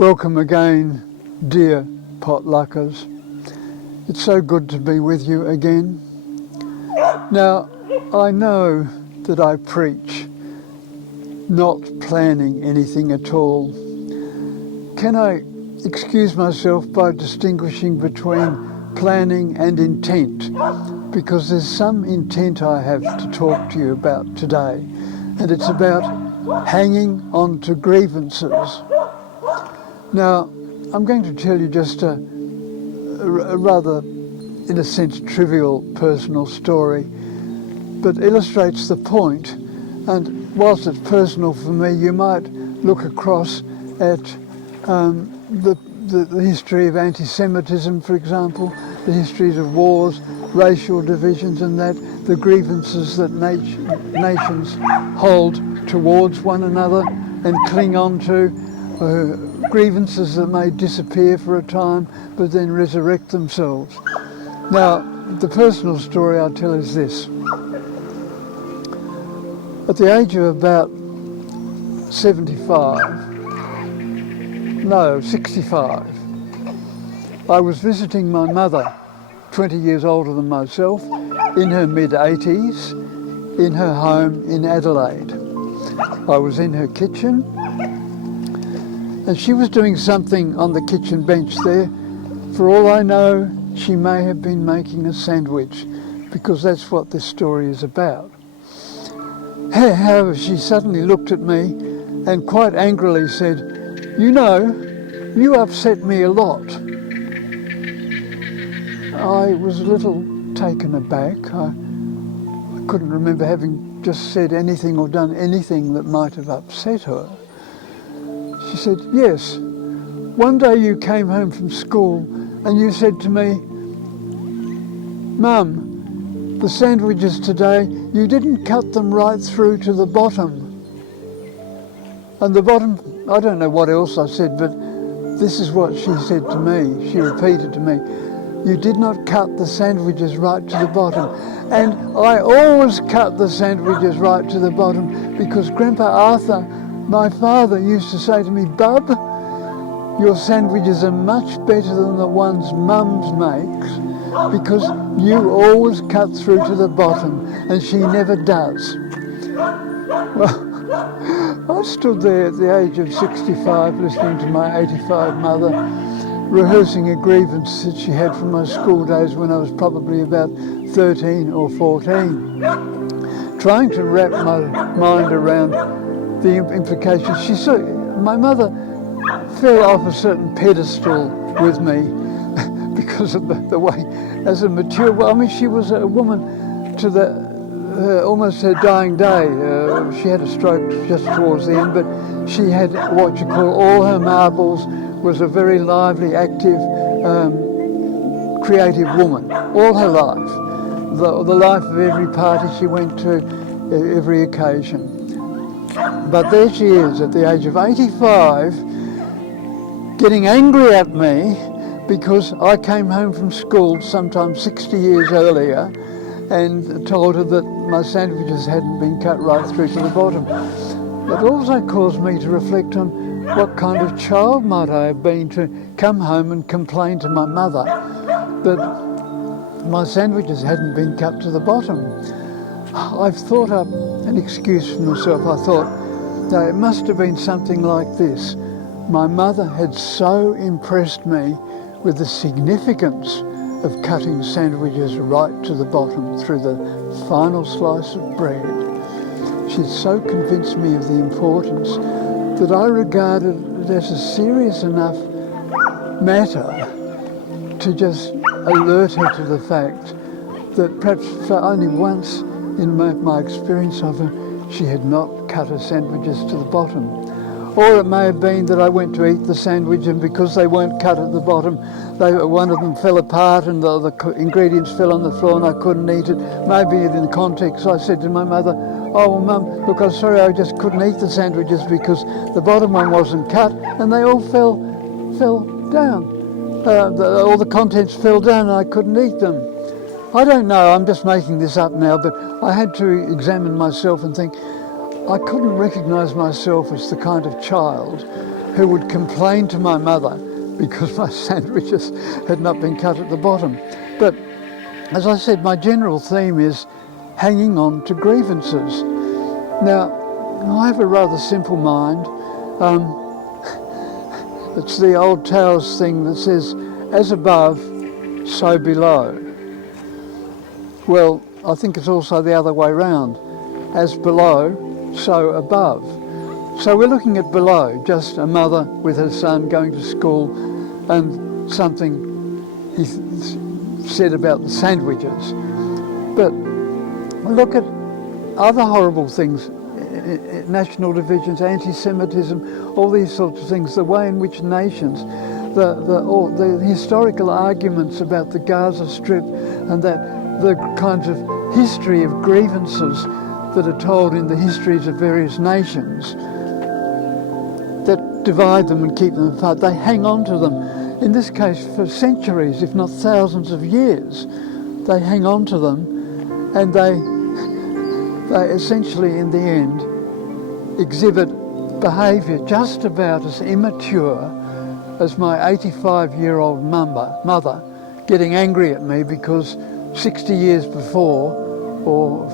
Welcome again, dear potluckers. It's so good to be with you again. Now, I know that I preach not planning anything at all. Can I excuse myself by distinguishing between planning and intent? Because there's some intent I have to talk to you about today, and it's about hanging on to grievances. Now, I'm going to tell you just a rather, in a sense, trivial personal story, but illustrates the point. And whilst it's personal for me, you might look across at the history of anti-Semitism, for example, the histories of wars, racial divisions, and that, the grievances that nations hold towards one another and cling on to, grievances that may disappear for a time but then resurrect themselves. Now, the personal story I'll tell is this. At the age of about 65, I was visiting my mother, 20 years older than myself, in her mid-80s, in her home in Adelaide. I was in her kitchen, and she was doing something on the kitchen bench there. For all I know, she may have been making a sandwich, because that's what this story is about. However, she suddenly looked at me and quite angrily said, "You know, you upset me a lot." I was a little taken aback. I couldn't remember having just said anything or done anything that might have upset her. She said, "Yes, one day you came home from school and you said to me, 'Mum, the sandwiches today, you didn't cut them right through to the bottom.'" And the bottom, I don't know what else I said, but this is what she said to me. She repeated to me, "You did not cut the sandwiches right to the bottom." And I always cut the sandwiches right to the bottom because Grandpa Arthur, my father, used to say to me, "Bub, your sandwiches are much better than the ones Mum's makes because you always cut through to the bottom and she never does." Well, I stood there at the age of 65 listening to my 85 mother rehearsing a grievance that she had from my school days when I was probably about 13 or 14, trying to wrap my mind around the implications. My mother fell off a certain pedestal with me because of the way, as a mature, she was a woman to almost her dying day. She had a stroke just towards the end, but she had what you call all her marbles, was a very lively, active, creative woman, all her life. The life of every party she went to, every occasion. But there she is at the age of 85, getting angry at me because I came home from school sometime 60 years earlier and told her that my sandwiches hadn't been cut right through to the bottom. It also caused me to reflect on what kind of child might I have been to come home and complain to my mother that my sandwiches hadn't been cut to the bottom. I've thought up an excuse for myself. I thought, no, it must have been something like this. My mother had so impressed me with the significance of cutting sandwiches right to the bottom through the final slice of bread. She'd so convinced me of the importance that I regarded it as a serious enough matter to just alert her to the fact that perhaps for only once in my experience of her, she had not cut her sandwiches to the bottom. Or it may have been that I went to eat the sandwich and because they weren't cut at the bottom, one of them fell apart and the ingredients fell on the floor and I couldn't eat it. Maybe in the context I said to my mother, "Oh, well, Mum, look, I'm sorry, I just couldn't eat the sandwiches because the bottom one wasn't cut and they all fell down. All the contents fell down and I couldn't eat them." I don't know, I'm just making this up now, but I had to examine myself and think, I couldn't recognise myself as the kind of child who would complain to my mother because my sandwiches had not been cut at the bottom. But as I said, my general theme is hanging on to grievances. Now, I have a rather simple mind. It's the old Taoist thing that says, as above, so below. Well, I think it's also the other way round. As below, so above. So we're looking at below, just a mother with her son going to school and something he said about the sandwiches. But look at other horrible things, national divisions, anti-Semitism, all these sorts of things, the way in which nations, the historical arguments about the Gaza Strip and that the kinds of history of grievances that are told in the histories of various nations that divide them and keep them apart. They hang on to them, in this case for centuries, if not thousands of years. They hang on to them, and they essentially in the end exhibit behaviour just about as immature as my 85-year-old mother getting angry at me because 60 years before, or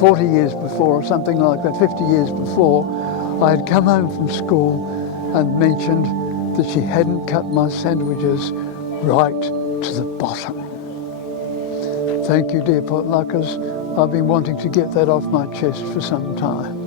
40 years before, or something like that, 50 years before, I had come home from school and mentioned that she hadn't cut my sandwiches right to the bottom. Thank you, dear potluckers. I've been wanting to get that off my chest for some time.